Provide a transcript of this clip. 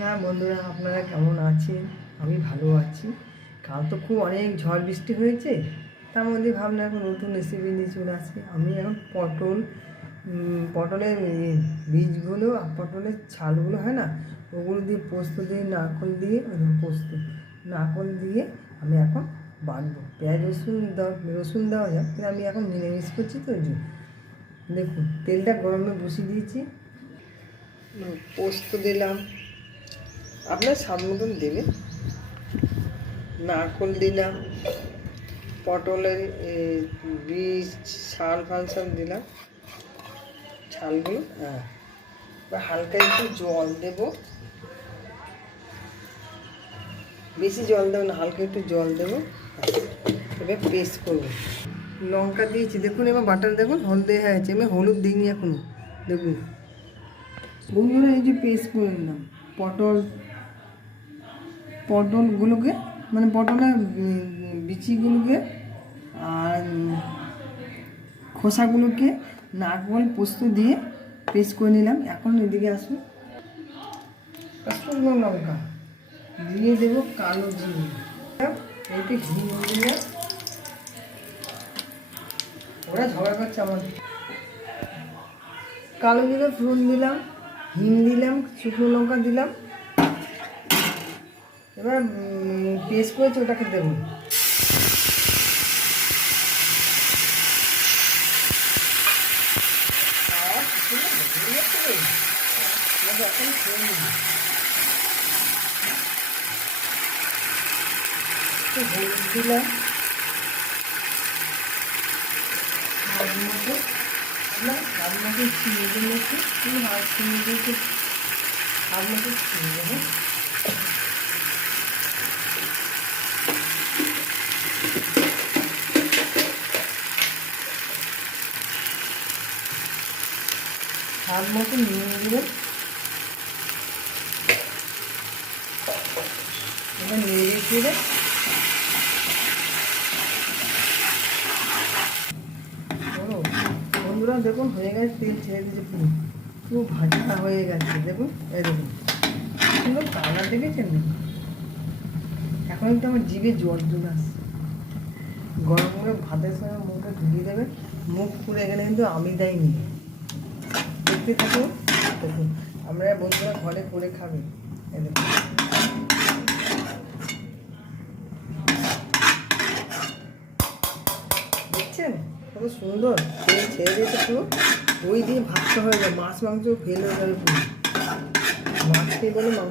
হ্যাঁ বন্ধুরা, আপনারা কেমন আছেন? আমি ভালো আছি। কাল তো খুব অনেক ঝড় বৃষ্টি হয়েছে, তার মধ্যে ভাবলাম এখন নতুন রেসিপি নিয়ে চলে আসি। আমি এখন পটলের বীজগুলো আর পটলের ছালগুলো হয় না, ওগুলো দিয়ে পোস্ত দিয়ে নারকল দিয়ে নারকল দিয়ে আমি এখন বাটবো। পেঁয়াজ রসুন দেওয়া যায়, কিন্তু আমি এখন নিরামিষ করছি তো। দেখুন, তেলটা গরমে বসিয়ে দিয়েছি, পোস্ত দিলাম, আপনার স্বাদ মতন দেবে, নারকল দিলাম, পটলের বীজ ছাল সব দিলাম, ছালগুলো। হ্যাঁ, এবার হালকা একটু জল দেব, বেশি জল দেবো না, হালকা একটু জল দেবো। এবার পেস্ট করবো। লঙ্কা দিয়েছি, দেখুন এবার বাটার দেখুন হলদে হয়ে গেছে। আমি হলুদ দিইনি এখনো। দেখুন বন্ধুরা, এই যে পেস্ট করে নিলাম পটলগুলোকে, মানে পটলের বিচিগুলোকে আর খোসাগুলোকে নারকল পোস্ত দিয়ে পেস্ট করে নিলাম। এখন এদিকে আসুন, শুকনো লঙ্কা দিয়ে দেবো, কালো জিরে, একটু হিং দিলে ওরা ঝগড়া করছে আমার। কালো জিরে ফোড়ন দিলাম, হিং দিলাম, শুকনো লঙ্কা দিলাম। এবার পেস্ট করেছে ওটাকে দেবো। হলুদ দিলাম, স্বাদ মতো চিনি দিলে চিনি দিয়েছি, স্বাদ মতো চিনি দেবো। স্বাদ মতো নুন দেবেন। এবার নেড়ে চেড়ে বন্ধুরা দেখুন হয়ে গেছে, তেল ছেড়ে দিয়েছে, পুরো ভাজা হয়ে গেছে। দেখুন, এই দেখুন সুন্দর কালার দেখেছেন। দেখুন এখন কিন্তু আমার জিভে জল চলে আসছে। গরম করে ভাতের সঙ্গে মুখে ঢুকিয়ে দেবে, মুখ পুড়ে গেলে কিন্তু আমি দেয়নি। দেখতে থাকুন, দেখুন আমরা বন্ধুরা ঘরে করে খাবে। এই দেখুন দেখছেন কত সুন্দর তেল ছেড়ে দিয়েছে পুরো। ওই দিয়ে ভাতটা হয়ে যায়, মাছ মাংস ফেল হয়ে যাবে পুরো। মাছ খেয়ে বলে মাংস